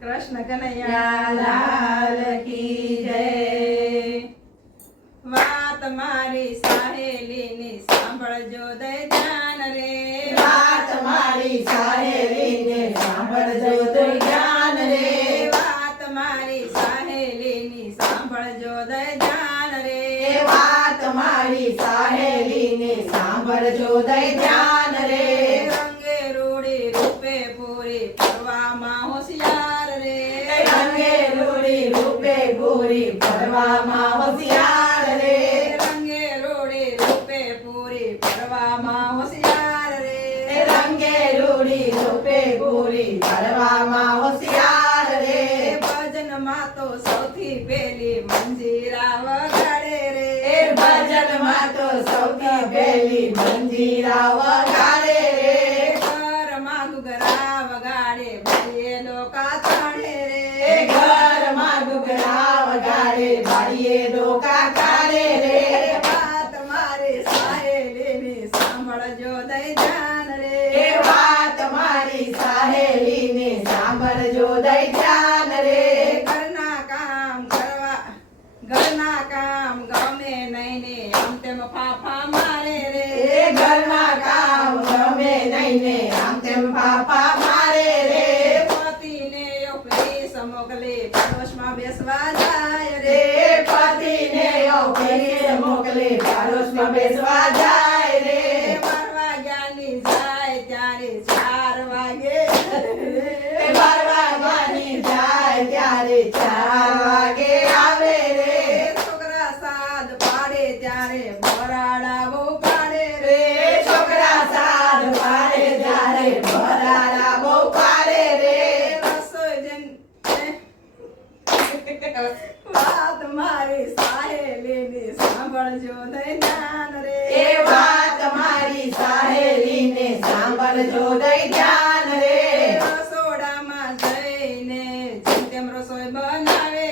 કૃષ્ણ કનૈયા લાલ કી જય। વાત મારી સહેલીની સાંભળજો દય ધ્યાન રે। વાત મારી સહેલીને સાંભળજો દય ધ્યાન રે। વાત મારી સહેલીની સાંભળજો દય ધ્યાન રે। વાત મારી સહેલીને સાંભળજો દય ધ્યાન રે। રંગે રૂડી રૂપે પૂરી ફરવામાં હોશિયાર રે। રંગે રૂડી રૂપે પૂરી ફરવામાં હોશિયાર રે। રંગે રૂડી રૂપે પૂરી ફરવામાં હોશિયાર રે। રંગે રૂડી રૂપે પૂરી ફરવામાં હોશિયાર રે। ભજનમાં તો સૌથી પહેલી મંજીરા વગાડે રે। ભજનમાં તો સૌથી પહેલી મંજીરા વગાડે રે। ઘરમાં ઘૂઘરા વગાડે બાળીએ ડોકા તાણે રે। ઘરમાં ઘૂઘરા વગાડે બાળીએ ડોકા કાઢે રે। વાત મારી સહેલીની સાંભળજો દય ધ્યાન રે। વાત મારી સહેલીને સાંભળજો દય ધ્યાન રે। ઘરના કામ ગમે નહીં ને આમ તેમ ફાફા મારે રે। ઘરના કામ ગમે નહીં ને આમ તેમ પાપા મારે રે। પતિને ઓફિસ મોકલે પડોશમાં બેસવા જાય રે। પતિને ઓફિસે મોકલે પાડોશમાં બેસવા જાય રે। 12 વાગ્યાની જાય ત્યારે 4 વાગે 12 વાગ્યાની જાય ત્યારે 4 વાગે આવે રે। છોકરા સાદ પાડે ત્યારે ભરાડા બહુ પાડે રે। છોકરા સાદ પાડે ત્યારે ભરાડા બહુ પાડે રે। રસોઈ વાત મારી સહેલીની સાંભળજો દય ધ્યાન રે। એ વાત મારી સહેલીને સાંભળજો દય ધ્યાન રે। રસોડામાં જઈને જેમ તેમ રસોઈ બનાવે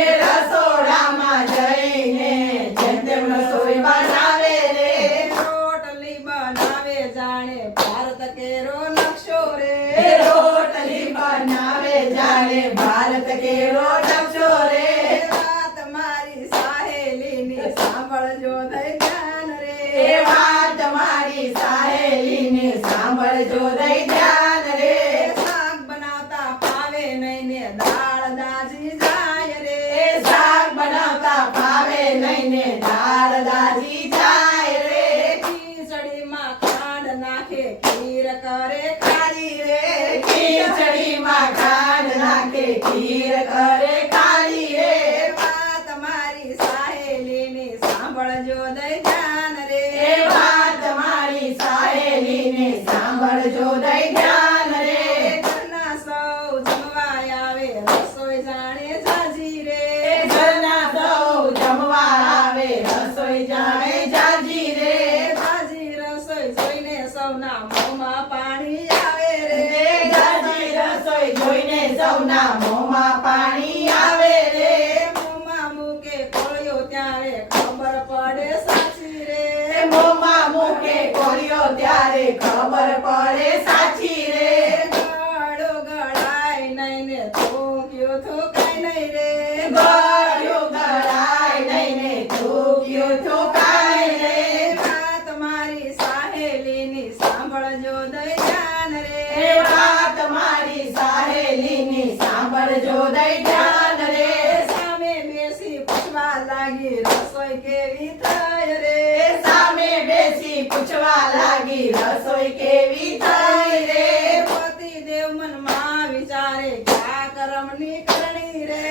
એ રે। રસોડામાં જઈને જેમ તેમ રસોઈ બનાવે રે। રોટલી બનાવે જાણે ભારત કેરો નકશો રે। એ રોટલી બનાવે જાણે ભારત કેરો નકશો રે। વાત મારી સહેલીની સાંભળજો દય ધ્યાન રે। એ વાત મારી સહેલીને સાંભળજો દય ધ્યાન રે। શાક બનાવતા ફાવે નહીં ને દાળ દાજી જાય રે। શાક બનાવતા ફાવે નહીં ને દાળ દાજી જાય રે। ખીચડીમાં ખાંડ નાખે ખીર કરે ખારી રે। ખીચડીમાં ખાંડ નાખે ખીર કરે ખારી રે। વાત મારી સહેલીની સાંભળજો દય ધ્યાન રે। એ વાત મારી સહેલીને સાંભળજો દય ધ્યાન રે। ઘરના સૌ જમવા આવે રસોઈ જાણે જાજી રે। ઘરના સૌ જમવા આવે રસોઈ જાણે જાજી રે। જાજી રસોઈ જોઈને સૌના મોંમાં પાણી આવે રે। જાજી રસોઈ જોઈને સૌના મોંમાં પાણી આવે રે। મોંમાં મૂકે કોળિયો ત્યારે ખબર પડે સાચી રે। મોંમાં મૂકે કોળિયો ત્યારે ખબર પડે સાચી રે। ગળો ગળાય નહીં ને થૂક્યું થૂકાય નહીં રે। ગળ્યું ગળાય નહીં ને થૂક્યું થૂકાય રે। વાત મારી સહેલીની સાંભળજો દય ધ્યાન રે। એ વાત મારી સહેલીની સાંભળજો દય ધ્યાન રે। સામે બેસી પૂછવા લાગી રસોઈ કેવી થાય રે। સામે બેસી પૂછવા લાગી રસોઈ કેવી થઈ રે। પતિદેવ મનમાં વિચારે ક્યાં કર્મની કરણી રે।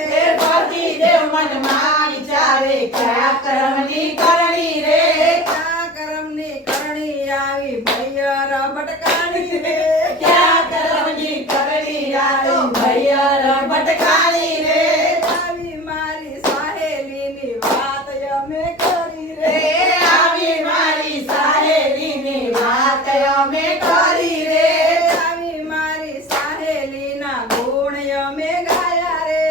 પતિદેવ મનમાં વિચારે ક્યાં કર્મની કરણી રે। ક્યાં કર્મની કરણી આવી ભૈયર ભટકાણી રે। ક્યાં કર્મની કરણી આવી ભૈયર ભટકાણી રે। આવી મારી સહેલીની વાત અમે કરી રે। આવી મારી સહેલીની વાત અમે કરી રે। આવી મારી સહેલીના ગુણ અમે ગાયા રે।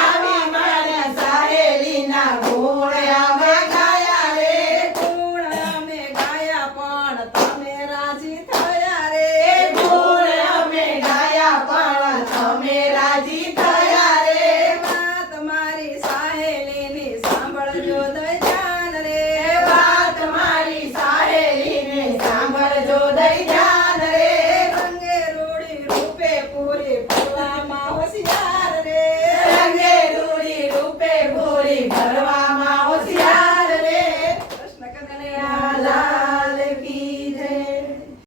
આવી મારી સહેલીના ગુણ અમે ગાયા રે। ગુણ અમે ગાયા પણ તમે રાજી થયા રે। ગુણ અમે ગાયા પણ તમે રાજી તમારી